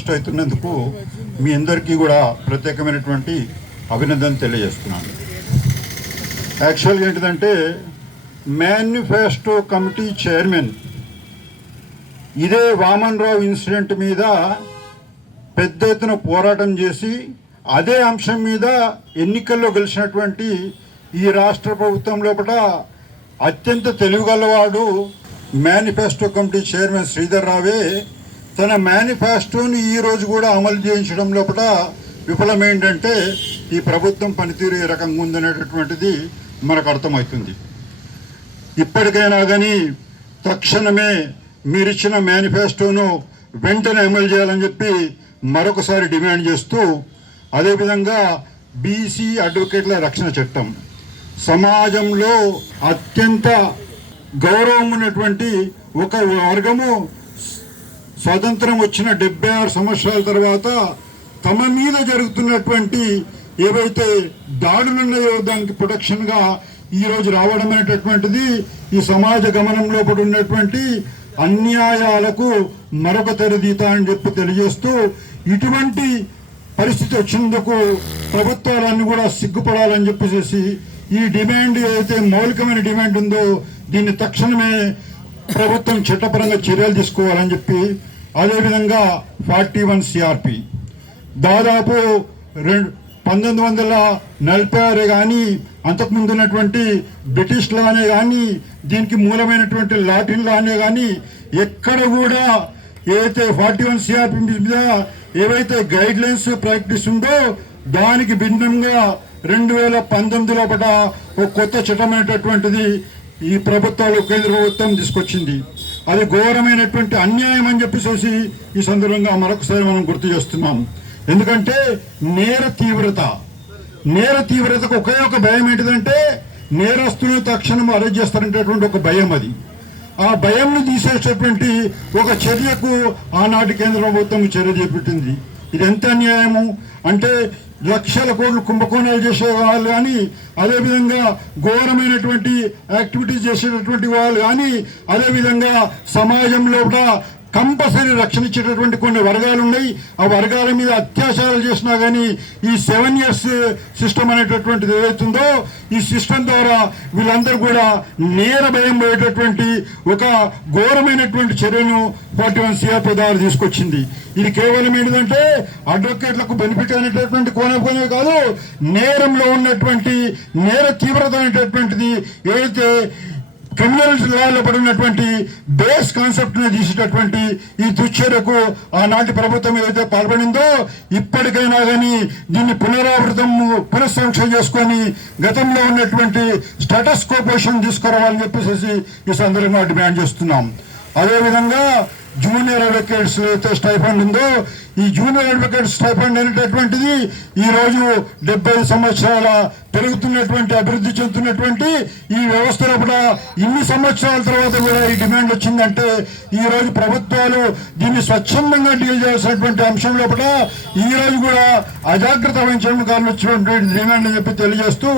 Manifesto అవుతున్నందుకు మీ అందరికీ కూడా ప్రత్యేకమైనటువంటి అభినందనలు తెలియజేస్తున్నాను. యాక్చువల్గా ఏంటిదంటే మేనిఫెస్టో కమిటీ చైర్మన్ ఇదే వామన్ రావు ఇన్సిడెంట్ మీద పెద్ద ఎత్తున పోరాటం చేసి అదే అంశం మీద ఎన్నికల్లో గెలిచినటువంటి ఈ రాష్ట్ర ప్రభుత్వం లోపల అత్యంత తెలివిగలవాడు మేనిఫెస్టో కమిటీ చైర్మన్ శ్రీధర్ రావే తన మేనిఫెస్టోని ఈరోజు కూడా అమలు చేయించడం లోపల విఫలమేంటంటే ఈ ప్రభుత్వం పనితీరు ఏ రకంగా ఉందనేటటువంటిది మనకు అర్థమవుతుంది. ఇప్పటికైనా కానీ తక్షణమే మీరిచ్చిన మేనిఫెస్టోను వెంటనే అమలు చేయాలని చెప్పి మరొకసారి డిమాండ్ చేస్తూ, అదేవిధంగా బీసీ అడ్వకేట్ల రక్షణ చట్టం సమాజంలో అత్యంత గౌరవం ఉన్నటువంటి ఒక వర్గము స్వతంత్రం వచ్చిన 76 సంవత్సరాల తర్వాత తమ మీద జరుగుతున్నటువంటి ఏవైతే దాడులు ఉన్నాయో దానికి ప్రొటెక్షన్గా ఈరోజు రావడం అనేటటువంటిది ఈ సమాజ గమనంలో పడి ఉన్నటువంటి అన్యాయాలకు మరొక తెరదీత అని చెప్పి తెలియజేస్తూ, ఇటువంటి పరిస్థితి వచ్చినందుకు ప్రభుత్వాలన్నీ కూడా సిగ్గుపడాలని చెప్పేసి ఈ డిమాండ్ ఏదైతే మౌలికమైన డిమాండ్ ఉందో దీన్ని తక్షణమే ప్రభుత్వం చట్టపరంగా చర్యలు తీసుకోవాలని చెప్పి, అదేవిధంగా 41 CRP దాదాపు 1946 కానీ అంతకుముందు ఉన్నటువంటి బ్రిటిష్ లానే కానీ దీనికి మూలమైనటువంటి లాటిన్ లానే కానీ ఎక్కడ కూడా ఏదైతే 41 CRP మీద ఏవైతే గైడ్ లైన్స్ ప్రాక్టీస్ ఉందో దానికి భిన్నంగా 2019 లోపల ఒక కొత్త చట్టమైనటువంటిది ఈ ప్రభుత్వాలు కేంద్ర ప్రభుత్వం తీసుకొచ్చింది. అది ఘోరమైనటువంటి అన్యాయం అని చెప్పేసి ఈ సందర్భంగా మరొకసారి మనం గుర్తు చేస్తున్నాం. ఎందుకంటే నేర తీవ్రతకు ఒకే ఒక భయం ఏంటిదంటే నేరస్తులను తక్షణం అరెస్ట్ చేస్తారనేటటువంటి ఒక భయం. అది ఆ భయంను తీసేటటువంటి ఒక చర్యకు ఆనాటి కేంద్ర ప్రభుత్వం చర్య చేపట్టింది. ఇది ఎంత అన్యాయము అంటే లక్షల కోట్లు కుంభకోణాలు చేసే వాళ్ళు కానీ, అదేవిధంగా ఘోరమైనటువంటి యాక్టివిటీస్ చేసేటటువంటి వాళ్ళు కానీ, అదేవిధంగా సమాజంలో కూడా కంపల్సరీ రక్షణ ఇచ్చేటటువంటి కొన్ని వర్గాలు ఉన్నాయి. ఆ వర్గాల మీద అత్యాచారాలు చేసినా కానీ ఈ 7 years సిస్టమ్ అనేటటువంటిది ఏదైతుందో ఈ సిస్టమ్ ద్వారా వీళ్ళందరూ కూడా నేర భయం పోయేటటువంటి ఒక ఘోరమైనటువంటి చర్యను 41 CRP ద్వారా తీసుకొచ్చింది. ఇది కేవలం ఏంటంటే అడ్వకేట్లకు బెనిఫిట్ అనేటటువంటి కోణమే కాదు, నేరంలో ఉన్నటువంటి నేర తీవ్రత అనేటటువంటిది ఏదైతే క్రిమినల్ లాలో పడినటువంటి బేస్ కాన్సెప్ట్ని తీసేటటువంటి ఈ దుశ్చర్యకు ఆనాటి ప్రభుత్వం ఏదైతే పాల్పడిందో ఇప్పటికైనా కానీ దీన్ని పునఃసమీక్ష చేసుకొని గతంలో ఉన్నటువంటి స్టేటస్ కో పొజిషన్ తీసుకురావాలని చెప్పేసి ఈ సందర్భంగా డిమాండ్ చేస్తున్నాం. అదేవిధంగా జూనియర్ అడ్వకేట్స్ అయితే స్టైఫండ్ ఉందో ఈ జూనియర్ అడ్వకేట్స్ స్టైఫండ్ అనేటటువంటిది ఈరోజు 75 సంవత్సరాల పెరుగుతున్నటువంటి అభివృద్ధి చెందుతున్నటువంటి ఈ వ్యవస్థలో కూడా ఇన్ని సంవత్సరాల తర్వాత కూడా ఈ డిమాండ్ వచ్చిందంటే ఈరోజు ప్రభుత్వాలు దీన్ని స్వచ్ఛందంగా డీల్ చేయాల్సినటువంటి అంశంలో కూడా ఈరోజు కూడా అజాగ్రత్త వహించడం కారణం వచ్చినటువంటి డిమాండ్ అని చెప్పి తెలియజేస్తూ